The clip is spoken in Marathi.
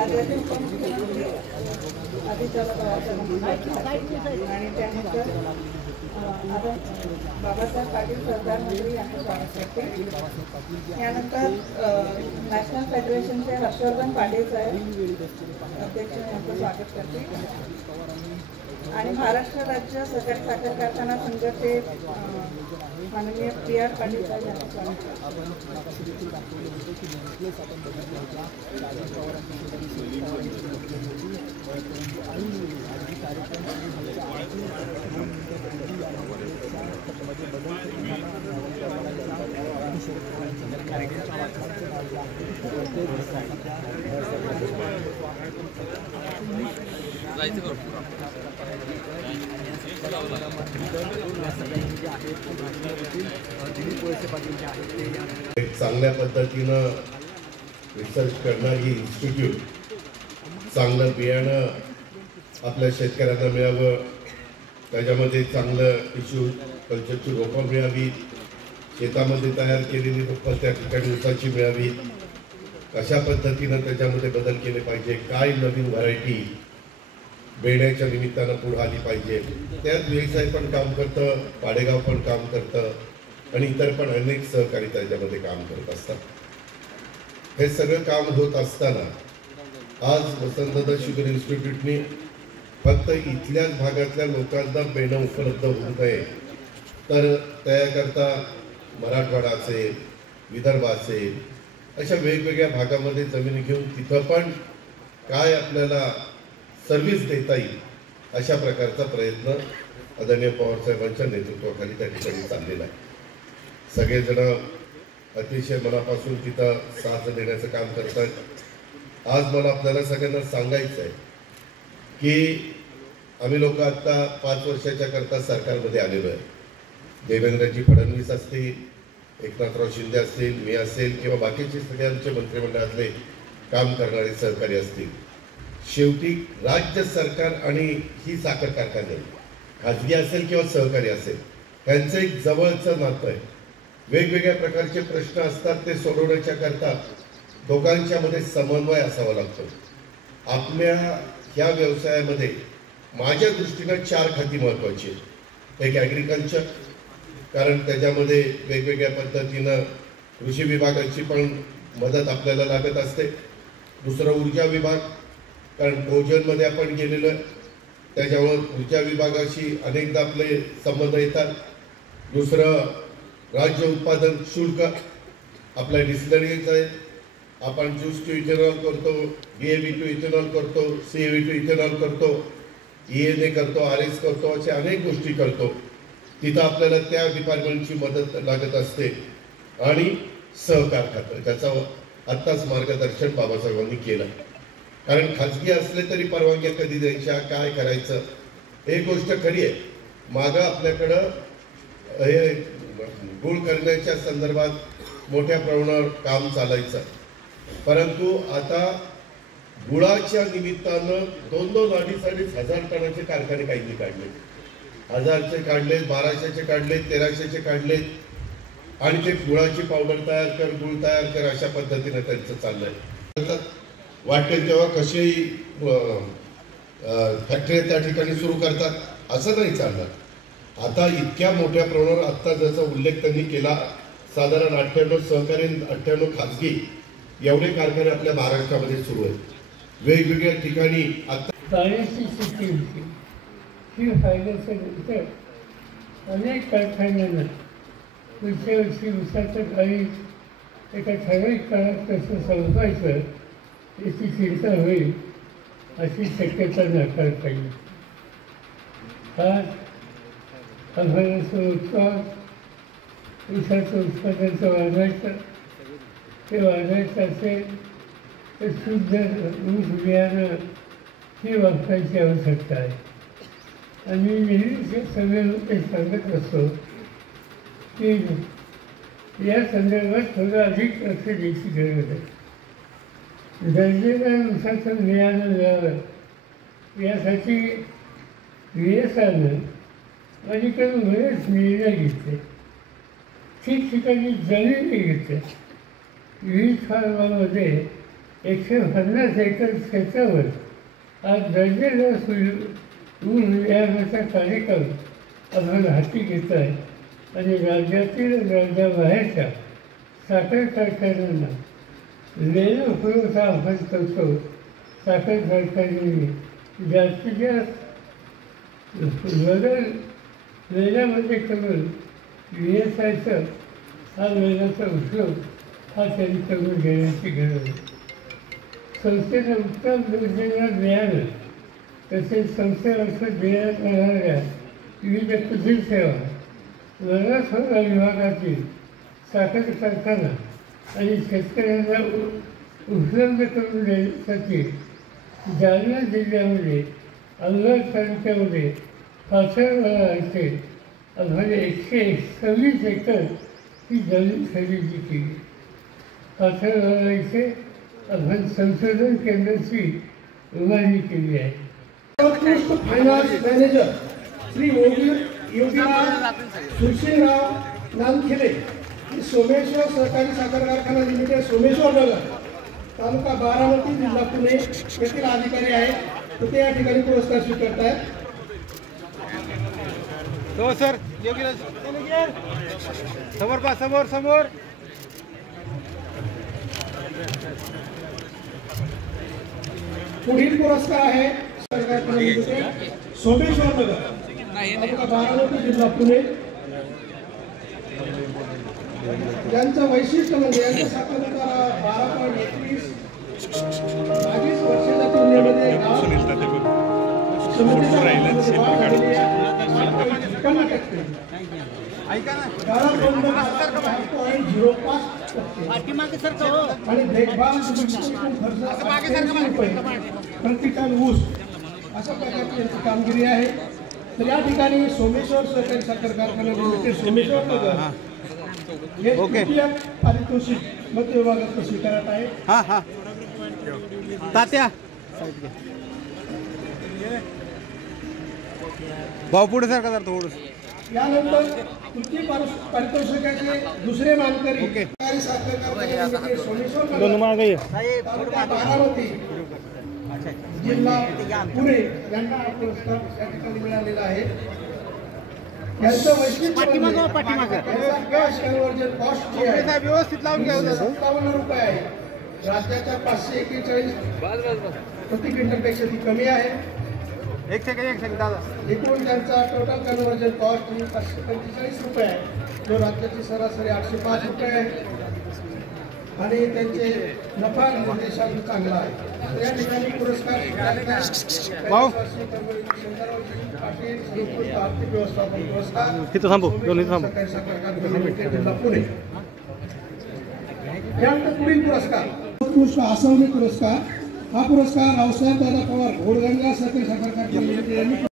राज्याचे उपमुख्यमंत्री आदित्यनाथ पवार आणि त्यानंतर आता बाबासाहेब पाटील सरदार मंत्री यांचं स्वागत करते। यानंतर नॅशनल फेडरेशनचे हर्षवर्धन पाटील साहेब अध्यक्ष यांचं स्वागत करते आणि महाराष्ट्र राज्य सहकारी साखर कारखाना संघाचे माननीय PR पाटील साहेब यांचं स्वागत एक चांगल्या पद्धतीनं रिसर्च करणारी इन्स्टिट्यूट, चांगलं बियाणं आपल्या शेतकऱ्यांना मिळावं, त्याच्यामध्ये चांगलं टिश्यू कल्चरची रोपं मिळावी, शेतामध्ये तयार केलेली रोपं त्या ठिकाणी ऊसाची मिळावी, कशा पद्धतीनं त्याच्यामध्ये बदल केले पाहिजे, काय नवीन व्हरायटी बेण्याच्या निमित्तानं पुढे आली पाहिजे, त्यात व्यवसाय पण काम करतं, पाडेगाव पण काम करतं आणि इतर पण अनेक सहकारी त्याच्यामध्ये काम करत असतात। हे सगळं काम होत असताना आज वसंतदादा शुगर इन्स्टिट्यूटने फक्त इथल्याच भागातल्या लोकांना बेणं उपलब्ध होऊ नये तर त्याकरता मराठवाडा असेल, विदर्भ असेल, अशा वेगवेगळ्या भागामध्ये जमीन घेऊन तिथं पण काय आपल्याला सर्व्हिस देता येईल अशा प्रकारचा प्रयत्न आदरणीय पवारसाहेबांच्या नेतृत्वाखाली त्या ठिकाणी चाललेला आहे। सगळेजण अतिशय मनापासून तिथं साथ देण्याचं काम करतात। आज मला आपल्याला सगळ्यांना सांगायचं आहे की आम्ही लोक आता 5 वर्षाच्या करता सरकारमध्ये आलेलो आहे। देवेंद्रजी फडणवीस असतील, एकनाथराव शिंदे असतील, मी असेल किंवा बाकीचे सगळे आमचे मंत्रिमंडळातले काम करणारे सहकारी असतील, शेवटी राज्य सरकार आणि ही साखर कारखाने खाजगी असेल किंवा सहकारी असेल त्यांचं एक जवळचं नातं आहे। वेगवेगळ्या प्रकारचे प्रश्न असतात, ते सोडवण्याच्या करता दोघांच्यामध्ये समन्वय असावा लागतो। आपल्या ह्या व्यवसायामध्ये माझ्या दृष्टीनं 4 खाती महत्त्वाची आहेत। एक ॲग्रिकल्चर, कारण त्याच्यामध्ये वेगवेगळ्या पद्धतीनं कृषी विभागाची पण मदत आपल्याला लागत असते। दुसरं ऊर्जा विभाग, कारण प्रोजनमध्ये आपण गेलेलो आहे, त्याच्यामुळे ऊर्जा विभागाशी अनेकदा आपले संबंध येतात। दुसरं राज्य उत्पादन शुल्क, आपल्या डिस्टिलरीज आहे, आपण ज्यूस टू इथेनॉल करतो, BAB टू इथेनॉल करतो, CAV टू इथेनॉल करतो, ENA करतो, RS करतो, अशा अनेक गोष्टी करतो। तिथं आपल्याला त्या डिपार्टमेंटची मदत लागत असते आणि सहकार खातं त्याचं आत्ताच मार्गदर्शन बाबासाहेबांनी केलं। कारण खाजगी असले तरी परवानग्या कधी द्यायच्या, काय करायचं, एक गोष्ट खरी आहे, मागं आपल्याकडं हे गुळ करण्याच्या संदर्भात मोठ्या प्रमाणावर काम चालायचं, परंतु आता गुळाच्या निमित्तानं 2-2, 2.5 हजार टनाचे कारखाने काही काढले, 1000चे काढलेत, 1200चे काढलेत, 1300चे काढलेत आणि ते गुळाची पावडर तयार कर, गुळ तयार कर, अशा पद्धतीने त्यांचं चाललंय। वाटेल तेव्हा कसेही फॅक्टरी त्या ठिकाणी सुरू करतात, असं नाही चालणार। आता इतक्या मोठ्या प्रमाणावर आत्ता जसा उल्लेख त्यांनी केला, साधारण 98 सहकारी, 98 खाजगी एवढे कारखाने आपल्या महाराष्ट्रामध्ये सुरू आहेत। वेगवेगळ्या ठिकाणी आता पाण्याची स्थिती होती, ही फायद्याच्या अनेक कारखान्यांना पुढच्या वर्षी ऊसाचं काही एका ठराविक काळात कसं संपायचं याची चिंता होईल अशी शक्यता नाकारता येईल। आम्हालाचं ऊसाचं उत्पादनाचं वाढवायचं, ते वाढवायचं असेल तर शुद्ध ऊस बियाणं ही वापरायची आवश्यकता आहे। आणि नेहमीच्या सगळ्यांना ते सांगत असतो की या संदर्भात थोडं अधिक लक्ष द्यायची गरज आहे। दर्जेदार ऊसाचं बियाणं मिळावं यासाठी VSRनं अलीकडून बरेच निर्णय घेतले, ठिकठिकाणी जमिनी घेतल्या। विविध फार्मामध्ये 150 एकर क्षेत्रावर आज दर्जेदार ऊस बियाण्याचा कार्यक्रम आपण हाती घेत आहे आणि राज्यातील राज्याबाहेरच्या साखर कारखान्यांना लेणं पुरवठा आपण करतो. साखर कारखान्यांनी जास्तीत जास्त बदल लेण्यामध्ये करून VSIचा हा लेण्याचा उपयोग हा त्यांनी करून घेण्याची गरज आहे. संस्थेनं उत्तम दर्जेदार बियाणं तसेच संस्थेमार्फत देण्यात येणाऱ्या विविध कृषी सेवा मराठवाडा विभागातील साखर कारखाना आणि शेतकऱ्यांना उपलब्ध करून देण्यासाठी जालना जिल्ह्यामध्ये अल्हार तालुक्यामध्ये पाचळवाडा येथे आम्हाला 126 एकर ही जमीन खरेदी केली. पाचळवाडा येथे आपण संशोधन केंद्राची उभारणी केली आहे. फायनान्स मॅनेजर श्री योगीराज सुरसिंगराव नामखेडे सोमेश्वर सहकारी साखर कारखाना लिमिटेड सोमेश्वर नगर तालुका बारामती जिल्हा पुणे येथील अधिकारी आहेत. ते या ठिकाणी पुरस्कार स्वीकारत आहेत. हो सर, योगीराज समोर पा समोर समोर. पुढील पुरस्कार आहे सोमेश्वर नगर तालुका बारामती जिल्हा पुणे. यांचं वैशिष्ट्य म्हणजे यांचा साखर 12.21 मागील वर्षाच्या तुलनेमध्ये आणि देखभाल प्रति टन ऊस अशा प्रकारची यांची कामगिरी आहे. तर या ठिकाणी सोमेश्वर सहकारी साखर कारखाना लिमिटेड सोमेश्वर नगर हे तृतीय पारितोषिक मध्य विभागात स्वीकारत आहे. हां हां तात्या भाऊ पुढे सर का थोडं. यानंतर तृतीय पारितोषिकाचे दुसरे मानकरी सहकारी साखर कारखाना लिमिटेड सोमेश्वर नगर तालुका बारामती जिल्हा पुणे यांना हा पुरस्कार या ठिकाणी मिळालेला आहे. यांचं वैशिष्ट्य कॅश कन्व्हर्जन कॉस्ट जी आहे व्यवस्थित लावून घ्या. 57 रुपये आहे. राज्याच्या 541 प्रति क्विंटलपेक्षा ती कमी आहे. एक सेकंड दादा. एकूण त्यांचा टोटल कन्व्हर्जन कॉस्ट ही 545 रुपये आहे, जो राज्याची सरासरी 805 रुपये आहे आणि त्यांचे नफा निर्देशांक चांगला आहे. तर या ठिकाणी पुरस्कार आर्थिक व्यवस्थापन पुरस्कार जिल्हा पुणे. यानंतर पुढील पुरस्कार उत्कृष्ट आसवणी पुरस्कार. हा पुरस्कार रावसाहेब दादा पवार घोडगंगा सहकारी साखर कारखाना यांनी